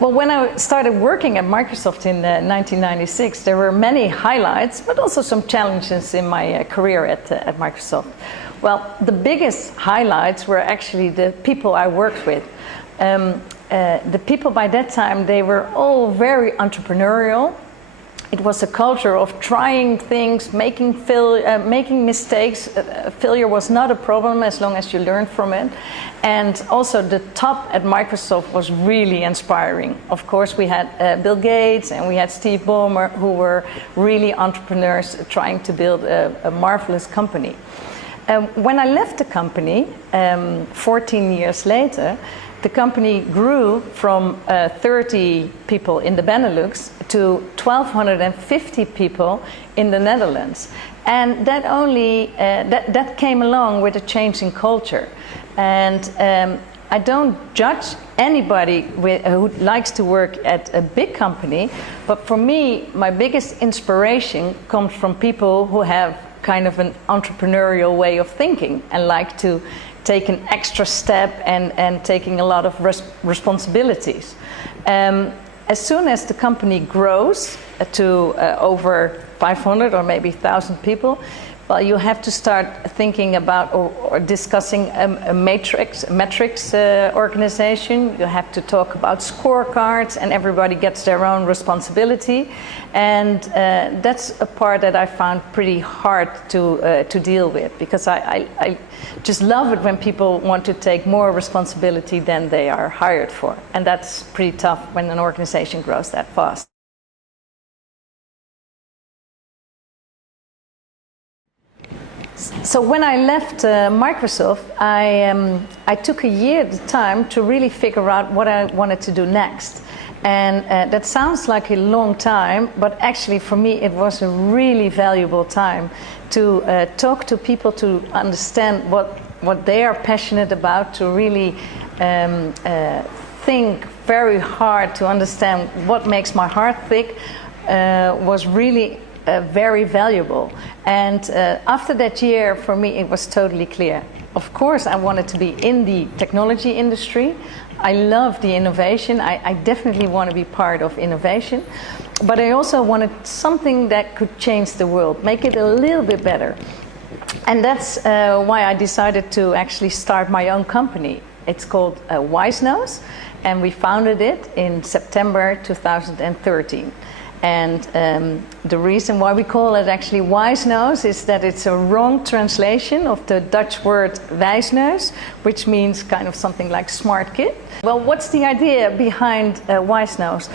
Well, when I started working at Microsoft in 1996, there were many highlights, but also some challenges in my career at Microsoft. Well, the biggest highlights were actually the people I worked with. The people by that time, they were all very entrepreneurial. It was a culture of trying things, making mistakes. Failure was not a problem as long as you learned from it. And also the top at Microsoft was really inspiring. Of course, we had Bill Gates and we had Steve Ballmer, who were really entrepreneurs trying to build a marvelous company. When I left the company, 14 years later, the company grew from 30 people in the Benelux to 1,250 people in the Netherlands. And that that came along with a change in culture. And I don't judge anybody who likes to work at a big company, but for me, my biggest inspiration comes from people who have kind of an entrepreneurial way of thinking and like to take an extra step and taking a lot of responsibilities. As soon as the company grows to over 500 or maybe 1,000 people, well, you have to start thinking about or discussing a metrics organization. You have to talk about scorecards, and everybody gets their own responsibility. And that's a part that I found pretty hard to deal with, because I just love it when people want to take more responsibility than they are hired for. And that's pretty tough when an organization grows that fast. So when I left Microsoft, I took a year at the time to really figure out what I wanted to do next. And that sounds like a long time, but actually for me it was a really valuable time to talk to people, to understand what they are passionate about, to really think very hard to understand what makes my heart tick, was really very valuable. And after that year, for me, it was totally clear. Of course, I wanted to be in the technology industry. I love the innovation. I definitely want to be part of innovation. But I also wanted something that could change the world, make it a little bit better. And that's why I decided to actually start my own company. It's called WiseNose, and we founded it in September 2013. And the reason why we call it actually WiseNose is that it's a wrong translation of the Dutch word wijsneus, which means kind of something like smart kid. Well, what's the idea behind WiseNose?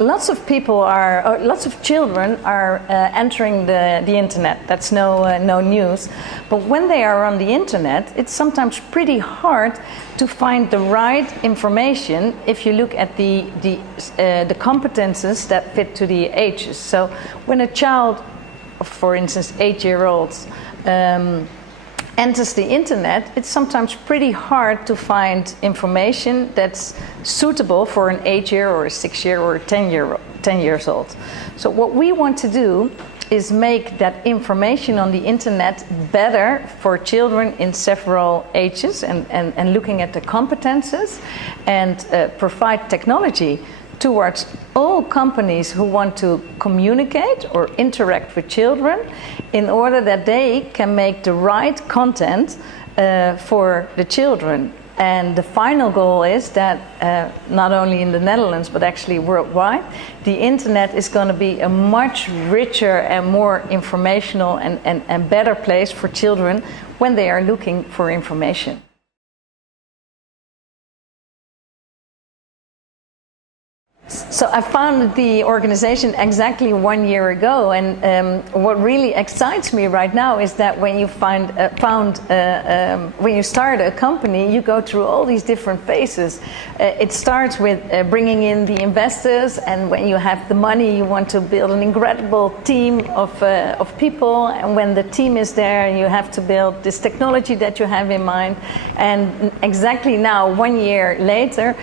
Lots of children are entering the internet. That's no news. But when they are on the internet, it's sometimes pretty hard to find the right information if you look at the competences that fit to the ages. So when a child, for instance 8-year-olds, enters the internet, it's sometimes pretty hard to find information that's suitable for an 8-year or a 6-year or a 10 years old. So what we want to do is make that information on the internet better for children in several ages, and looking at the competences, and provide technology towards all companies who want to communicate or interact with children, in order that they can make the right content for the children. And the final goal is that not only in the Netherlands but actually worldwide, the internet is going to be a much richer and more informational and better place for children when they are looking for information. So I founded the organization exactly 1 year ago, and what really excites me right now is that when you when you start a company, you go through all these different phases. It starts with bringing in the investors, and when you have the money, you want to build an incredible team of people, and when the team is there, you have to build this technology that you have in mind. And exactly now, 1 year later,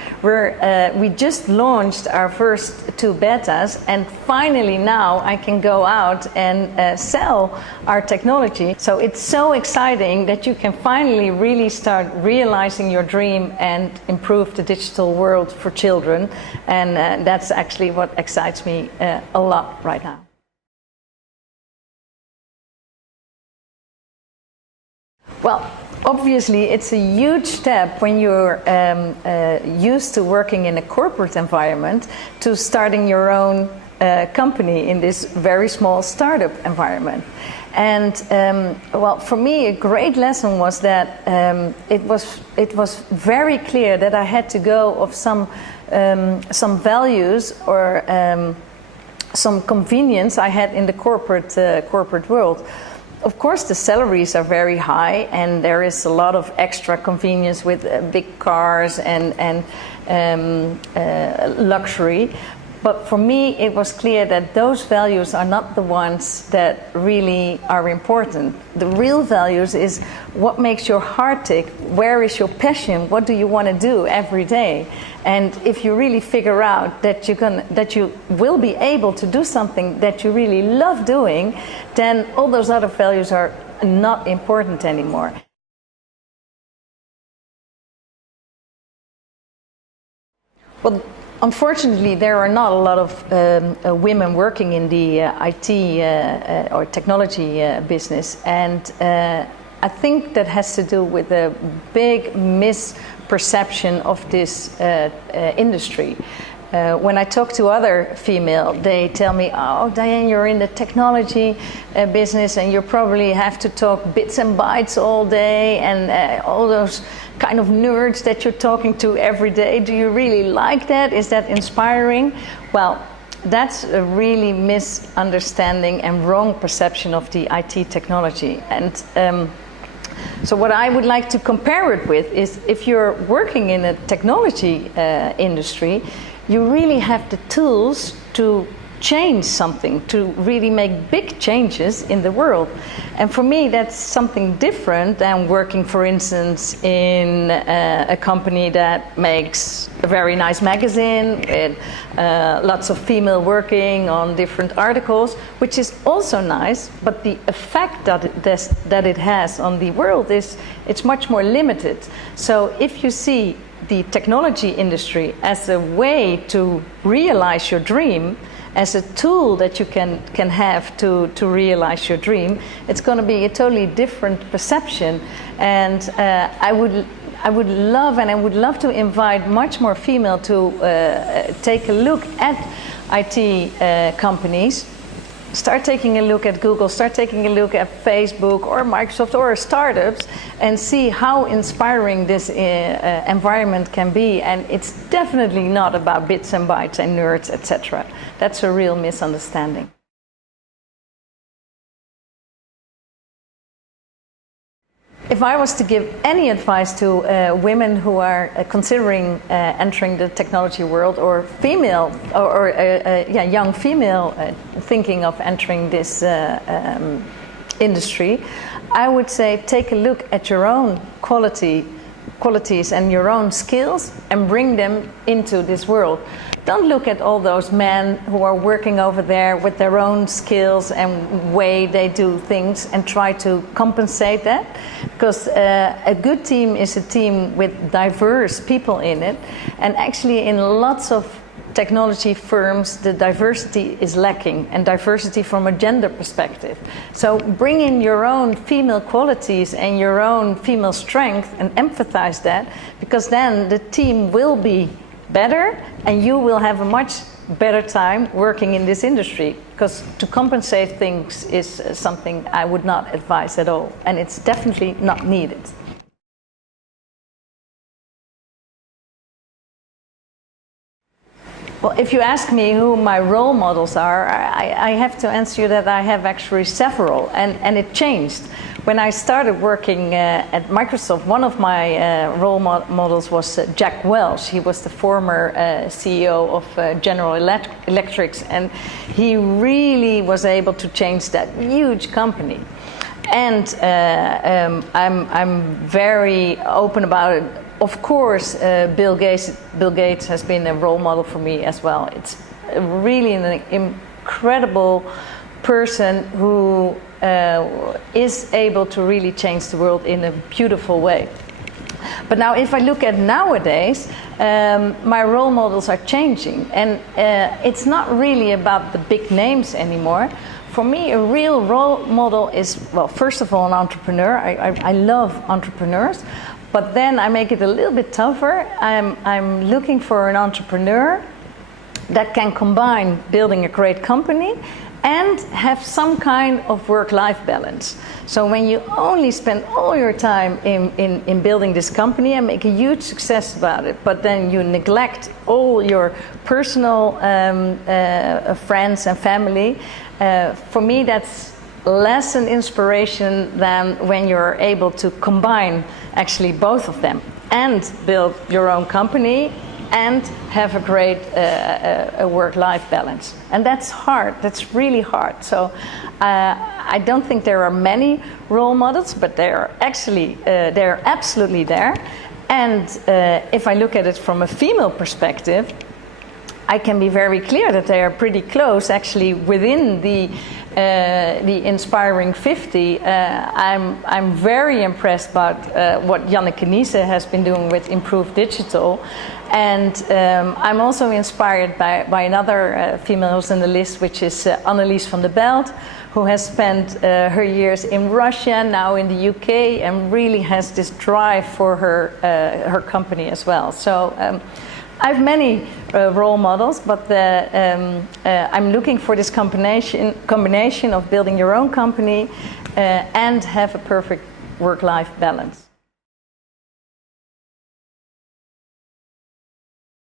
we just launched our first first 2 betas, and finally now I can go out and sell our technology. So it's so exciting that you can finally really start realizing your dream and improve the digital world for children, and that's actually what excites me a lot right now. Well, obviously it's a huge step when you're used to working in a corporate environment to starting your own company in this very small startup environment. And well, for me a great lesson was that it was very clear that I had to go of some values or some convenience I had in the corporate world. Of course, the salaries are very high, and there is a lot of extra convenience with big cars and luxury. But for me, it was clear that those values are not the ones that really are important. The real values is what makes your heart tick, where is your passion, what do you want to do every day. And if you really figure out that you will be able to do something that you really love doing, then all those other values are not important anymore. Well, unfortunately, there are not a lot of women working in the IT or technology business, and I think that has to do with a big misperception of this industry. When I talk to other female, they tell me, "Oh, Diane, you're in the technology business, and you probably have to talk bits and bytes all day, and all those kind of nerds that you're talking to every day. Do you really like that? Is that inspiring?" Well, that's a really misunderstanding and wrong perception of the IT technology. And so what I would like to compare it with is, if you're working in a technology industry, you really have the tools to change something, to really make big changes in the world. And for me, that's something different than working, for instance, in a company that makes a very nice magazine with lots of female working on different articles, which is also nice, but the effect that it has on the world it's much more limited. So if you see the technology industry as a way to realize your dream, as a tool that you can have to realize your dream, it's going to be a totally different perception. And I would love to invite much more female to take a look at IT companies. Start taking a look at Google, start taking a look at Facebook or Microsoft or startups, and see how inspiring this environment can be. And it's definitely not about bits and bytes and nerds, etc. That's a real misunderstanding. If I was to give any advice to women who are considering entering the technology world, or female, or young female thinking of entering this industry, I would say take a look at your own qualities and your own skills and bring them into this world. Don't look at all those men who are working over there with their own skills and way they do things and try to compensate that, because a good team is a team with diverse people in it, and actually in lots of technology firms the diversity is lacking, and diversity from a gender perspective. So bring in your own female qualities and your own female strength and emphasize that, because then the team will be better and you will have a much better time working in this industry, because to compensate things is something I would not advise at all, and it's definitely not needed. Well, if you ask me who my role models are, I have to answer you that I have actually several, and it changed. When I started working at Microsoft, one of my role models was Jack Welch. He was the former CEO of General Electric, and he really was able to change that huge company. And I'm very open about it. of course, Bill Gates has been a role model for me as well. It's really an incredible person who is able to really change the world in a beautiful way. But now if I look at nowadays, my role models are changing, and it's not really about the big names anymore. For me, a real role model is, well, first of all, an entrepreneur. I love entrepreneurs, but then I make it a little bit tougher. I'm looking for an entrepreneur that can combine building a great company and have some kind of work-life balance. So when you only spend all your time in building this company and make a huge success about it, but then you neglect all your personal friends and family, for me that's less an inspiration than when you're able to combine actually both of them and build your own company and have a great work-life balance. And that's hard, that's really hard. So I don't think there are many role models, but they're absolutely there. And if I look at it from a female perspective, I can be very clear that they are pretty close actually within the Inspiring 50. I'm very impressed about what Janneke Niese has been doing with Improve Digital. And I'm also inspired by another female who's on the list, which is Annelies van der Belt, who has spent her years in Russia, now in the UK, and really has this drive for her company as well. So I have many role models, but I'm looking for this combination of building your own company and have a perfect work-life balance.